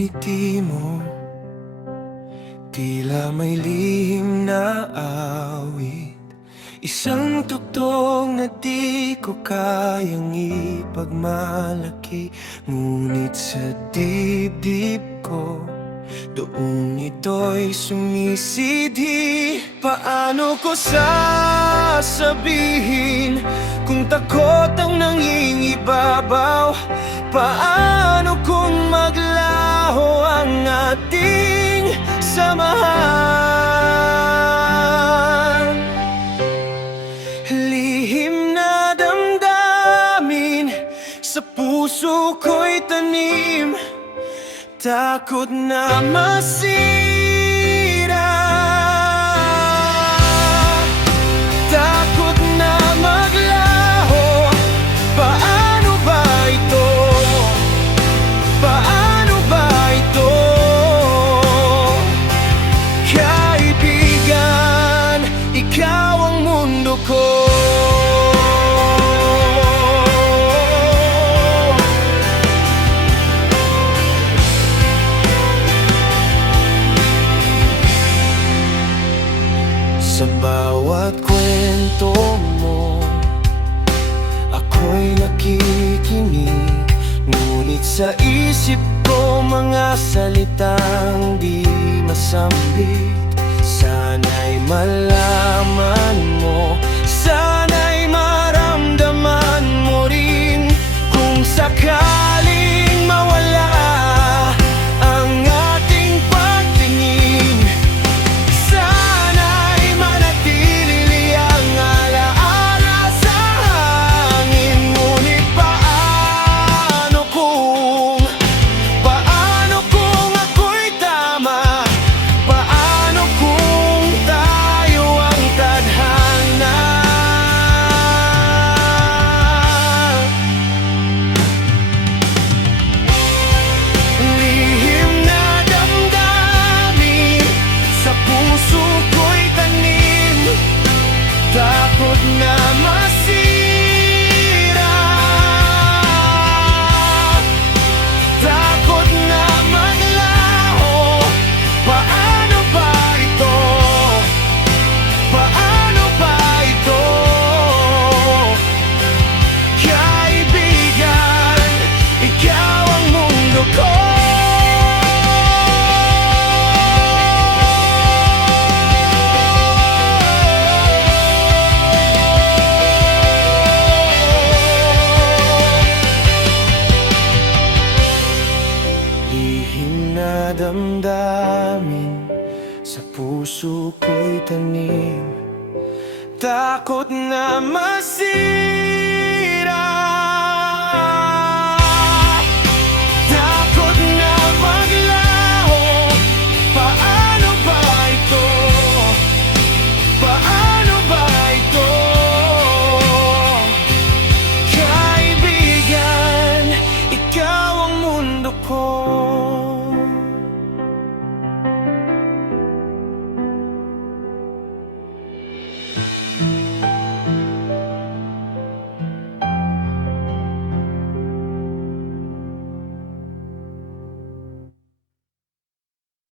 ngiti mo, tila may lihim na awit. Isang tugtog na di ko kayang ipagmalaki, ngunit sa dibdib ko, doon ito'y sumisidhi. Paano ko sasabihin kung takot ang nangingibabaw? Paano kung maglaho ang ating samahan? Lihim na damdamin sa puso ko'y tanim, takot na masira, takot na maglaho. Paano ba ito? Paano ba ito? Kaibigan, ikaw ang mundo ko. Sa bawat kwento mo, ako'y nakikinig, ngunit sa isip ko mga salitang di masambit. Sana'y malaman mo, sana'y maramdaman mo rin, kung sakaling mawala ang ating pagtingin. Sana'y manatili ang alaala sa hangin. Ngunit paano kung ako'y tama? Paano kung tayo ang tadhana? Lihim na damdamin sa puso ko'y tanim, takot na masira, takot na maglaho. Paano ba ito? Paano ba ito? Kaibigan, ikaw ang mundo ko. Lihim na damdamin sa puso ko'y tanim, takot na masira.